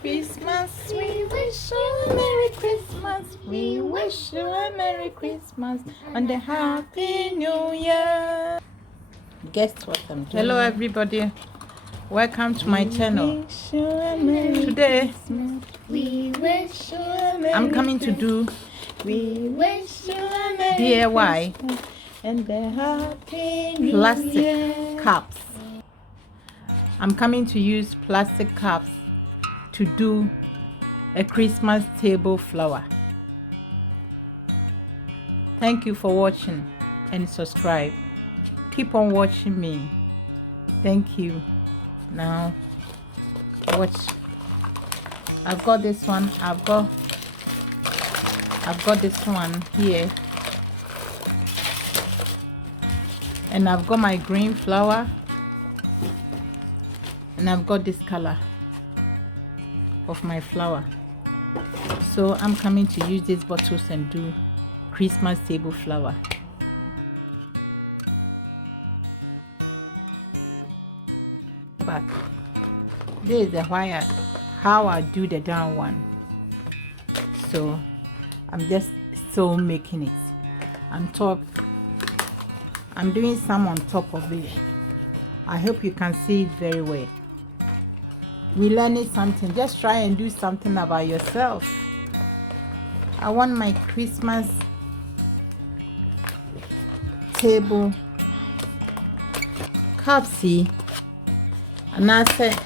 Christmas. We wish you a Merry Christmas. We wish you a Merry Christmas and a Happy New Year. Guess what I'm doing? Hello everybody. Welcome to my channel. Today I'm coming to do DIY and the happy plastic cups. I'm coming to use plastic cups to do a Christmas table flower. Thank you for watching and subscribe. Keep on watching me. Thank you. Now watch. I've got this one. I've got this one here, and I've got my green flower, and I've got this color of my flower. So I'm coming to use these bottles and do Christmas table flower. But this is the how I do the down one. So I'm just still making it. I'm doing some on top of it. I hope you can see it very well. We learning something. Just try and do something about yourself. I want my Christmas table cups. And I said,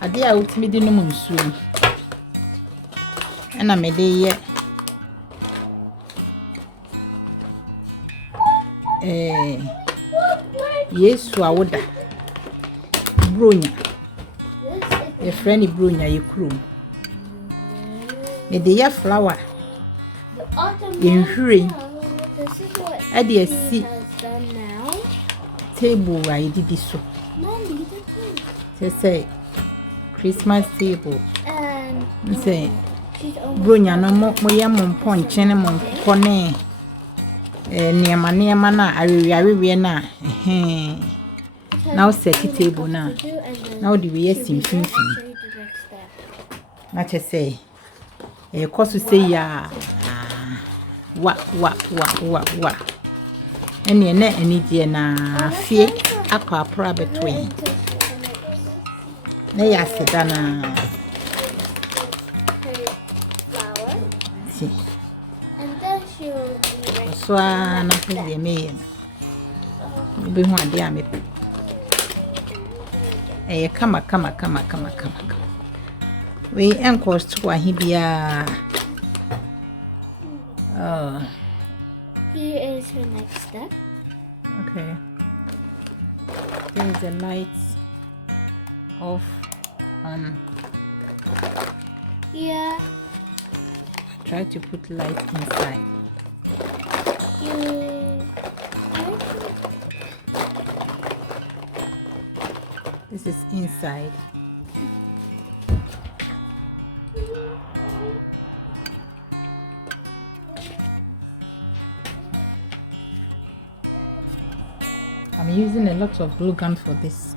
I did out me the moon soon. And I made it yet. Yes, I would. Brunya. Your friendly Brunya, you crew. The dear flower in hurry. I did see table. I did this so. They say Christmas table. Say Brunya no more yam point, and cone. Near mana, I will na. Now set it table now. Now the way seem not to say. A course to say ya. What. And your net and it na fear aqua private way. Nay, I said, Dana. See. And then she'll so I nothing they may be one dear. Eh, come. We encores to a hibia. Here is her next step. Okay. There is the lights off on. Yeah. Try to put light inside. This is inside. I'm using a lot of glue gun for this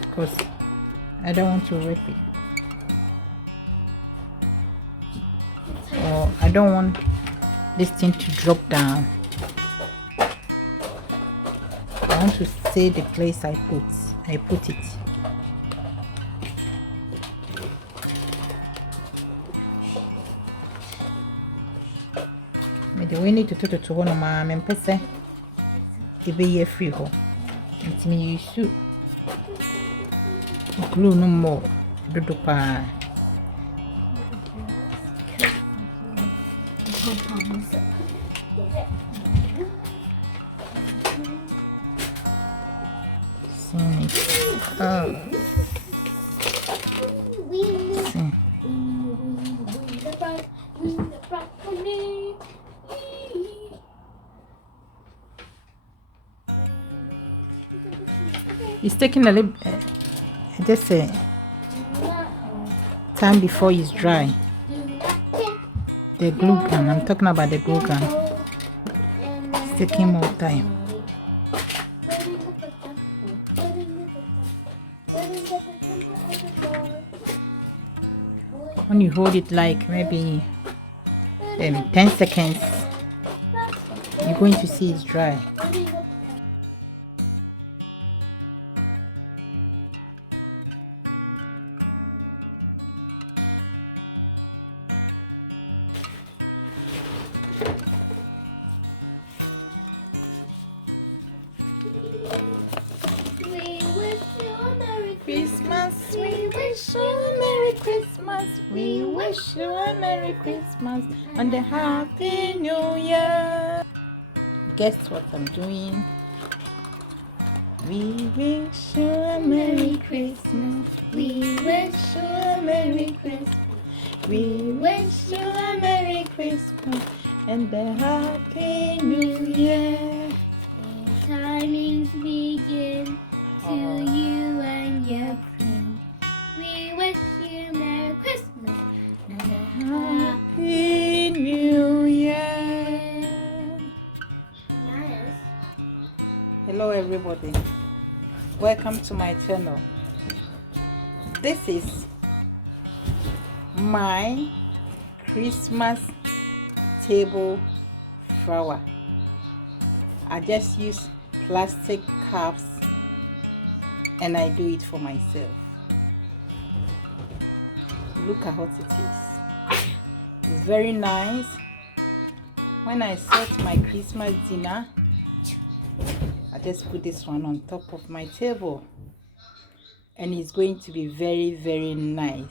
because I don't want to rip it, or I don't want this thing to drop down. I want to say the place I put it. Maybe we need to talk to one of my members. Be a free home. And to me, you should glue no more. Do pa. It's taking a little just a time before it's dry. The glue gun, I'm talking about the glue gun. It's taking more time. When you hold it like maybe 10 seconds, you're going to see it's dry. Christmas, we wish you a Merry Christmas. We wish you a Merry Christmas and a Happy New Year. Guess what I'm doing? We wish you a Merry Christmas. We wish you a Merry Christmas. We wish you a Merry Christmas and a Happy New Year. Timings begin to you and your friend. We wish you Merry Christmas and a Happy New Year. Nice. Hello everybody. Welcome to my channel. This is my Christmas table flower. I just use plastic cups and I do it for myself. Look at what it is. It's very nice. When I set my Christmas dinner, I just put this one on top of my table and it's going to be very, very nice.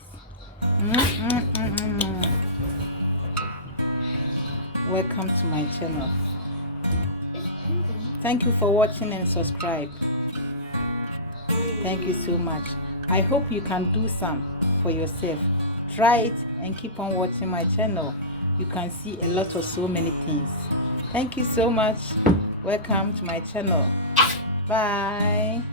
Welcome to my channel. Thank you for watching and subscribe. Thank you so much. I hope you can do some for yourself. Try it and keep on watching my channel. You can see a lot of so many things. Thank you so much. Welcome to my channel. Bye.